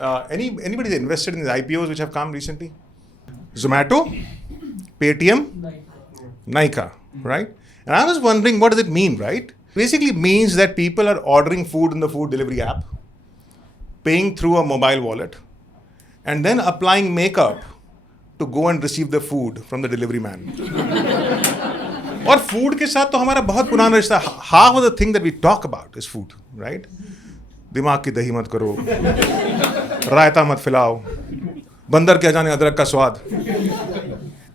Anybody invested in the IPOs which have come recently? Zomato, Paytm, Nykaa, right? And I was wondering, what does it mean, right? Basically means that people are ordering food in the food delivery app, paying through a mobile wallet, and then applying makeup to go and receive the food from the delivery man. और food के साथ तो हमारा बहुत पुराना रिश्ता. Half of the thing that we talk about is food, right? दिमाग की दही मत करो, रायता मत फैलाओ, बंदर क्या जाने अदरक का स्वाद.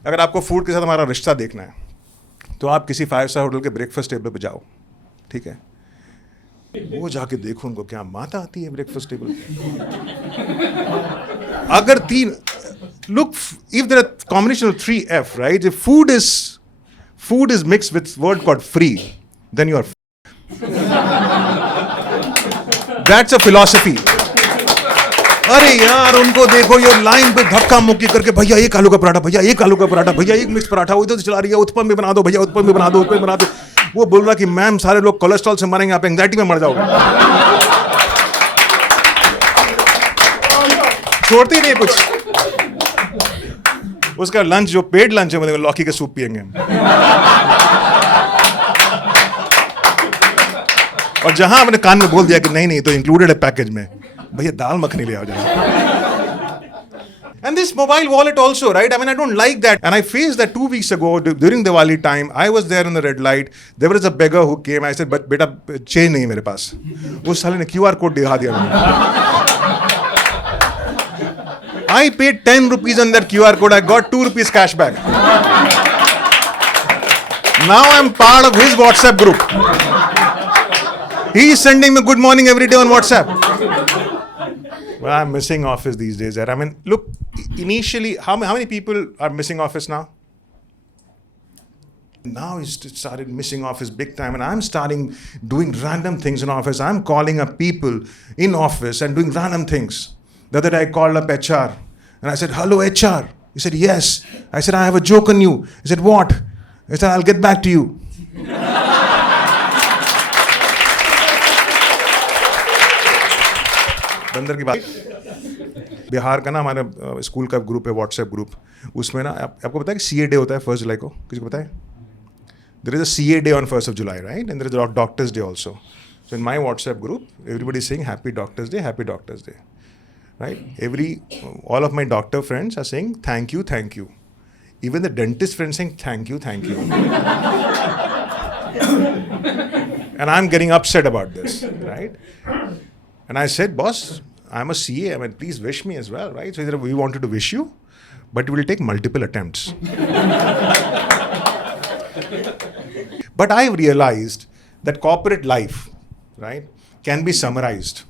अगर आपको फूड के साथ हमारा रिश्ता देखना है तो आप किसी 5 स्टार होटल के ब्रेकफास्ट टेबल पे जाओ, ठीक है? वो जाके देखो उनको क्या माता आती है ब्रेकफास्ट टेबल. अगर look, if there are combination of 3F, right? If food is mixed with word called free, then you are that's a philosophy. अरे यार उनको देखो ये लाइन पे धक्का मुक्की करके, भैया एक आलू का पराठा, भैया एक आलू का पराठा, भैया एक मिक्स पराठा, उधर से चला रही है, उत्पम भी बना दो भैया, उत्पम भी बना दो, उत्पम बना दो. वो बोल रहा कि मैम सारे लोग कोलेस्ट्रॉल से मरेंगे, आप एंजाइटी में मर जाओगे. छोड़ते ही नहीं कुछ. उसका लंच जो पेड लंच है, मतलब लौकी के सूप पियेंगे. और जहां आपने कान में बोल दिया कि नहीं नहीं तो इंक्लूडेड है पैकेज में, भैया दाल मखनी ले आओ जरा. And this mobile wallet also, right? I mean, I don't like that. And I faced that 2 weeks ago during Diwali time. I was there in the red light. There was a beggar who came. I said, but beta change नहीं मेरे पास. उस साले ने QR code दिखा दिया मुझे. I paid 10 rupees on that QR code. I got 2 rupees cash back. Now I'm part of his WhatsApp group. He is sending me good morning every day on WhatsApp. Well, I'm missing office these days. I mean, look, initially, how many people are missing office now? Now he started missing office big time, and I'm starting doing random things in office. I'm calling up people in office and doing random things. The other day I called up HR, and I said, hello HR. He said, yes. I said, I have a joke on you. He said, what? I said, I'll get back to you. बंदर की बात. बिहार का ना हमारा school का group है, WhatsApp group. उसमें ना आपको पता है कि CA डे होता है 1 जुलाई को? किसी को पता है? There is a CA day on 1st of July, right? And there is a Doctors Day also. So in my WhatsApp group, everybody is saying Happy Doctors Day, Happy Doctors Day, right? All of my doctor friends are saying thank you, thank you. Even the dentist friends saying thank you, thank you. And I'm getting upset about this, right? And I said, boss, I'm a CA. I mean, please wish me as well, right? So he said, we wanted to wish you, but it will take multiple attempts. But I realized that corporate life, right, can be summarized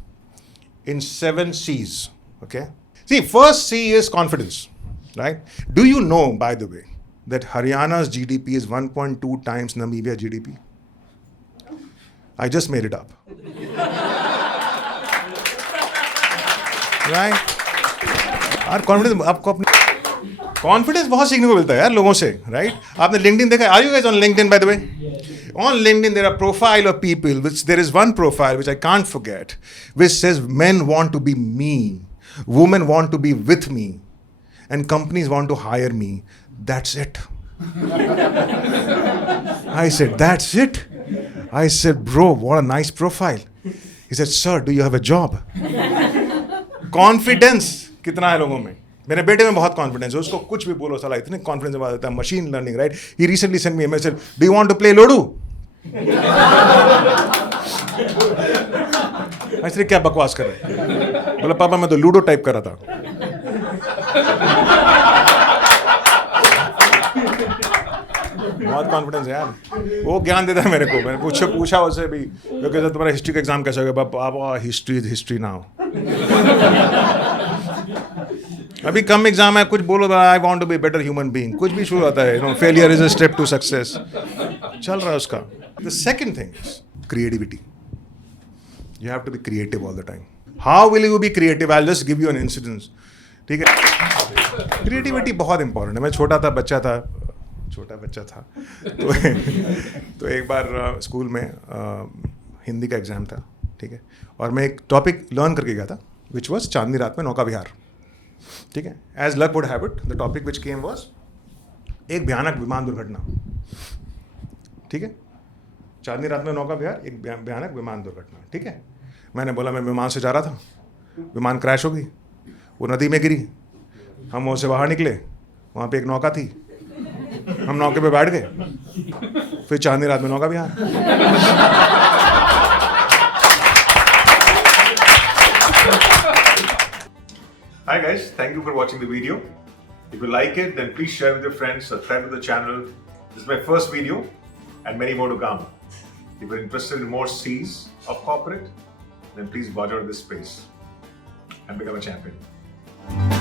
in 7 C's, okay? See, first C is confidence, right? Do you know, by the way, that Haryana's GDP is 1.2 times Namibia GDP? I just made it up. Right? और confidence आपको अपने confidence बहुत सीखने को मिलता है यार लोगों से, राइट? आपने लिंक्डइन देखा? Are you guys on LinkedIn by the way? On LinkedIn there are profile of people, which there is one profile which I can't forget, which says men want to be me, women want to be with me, and companies want to hire me. That's it. I said, that's it? I said, bro, what a nice profile. He said, sir, do you have a job? Confidence कितना है लोगों में? मेरे बेटे में बहुत confidence है, उसको कुछ भी बोलो साला इतने कॉन्फिडेंस के बाद देता है. Machine learning, right? He recently send me a message, do you want to play ludo? ऐसे क्या बकवास कर रहे? बोला पापा मैं तो लूडो टाइप कर रहा था. बहुत कॉन्फिडेंस है यार, वो ज्ञान देता है मेरे को. मैंने पूछा उससे भी, क्योंकि तुम्हारा हिस्ट्री का एग्जाम कैसा होगा? पापा हिस्ट्री इज हिस्ट्री नाउ. अभी कम एग्जाम है, कुछ बोलो I want to be better human being, कुछ भी शुरू होता है. Failure is a step to success. चल रहा है उसका. The second thing is creativity. You have to be creative all the time. How will you be creative? I will just give you an incidence, ठीक है? Creativity बहुत important है. मैं छोटा बच्चा था तो एक बार स्कूल में हिंदी का एग्ज़ाम था, ठीक है? और मैं एक टॉपिक लर्न करके गया था, which was चांदनी रात में नौका विहार. ठीक है. As luck would have it, the topic which came was एक भयानक विमान दुर्घटना. ठीक है. चांदनी रात में नौका विहार, एक भयानक विमान दुर्घटना. ठीक है. मैंने बोला मैं विमान से जा रहा था, विमान क्रैश हो गई, वो नदी में गिरी, हम उससे बाहर निकले, वहाँ पे एक नौका थी, हम नौके पे बैठ गए, फिर चांदनी रात में नौका विहार. Hi guys, thank you for watching the video. If you like it, then please share with your friends, subscribe to the channel. This is my first video and many more to come. If you're interested in more C's of corporate, then please watch out of this space and become a champion.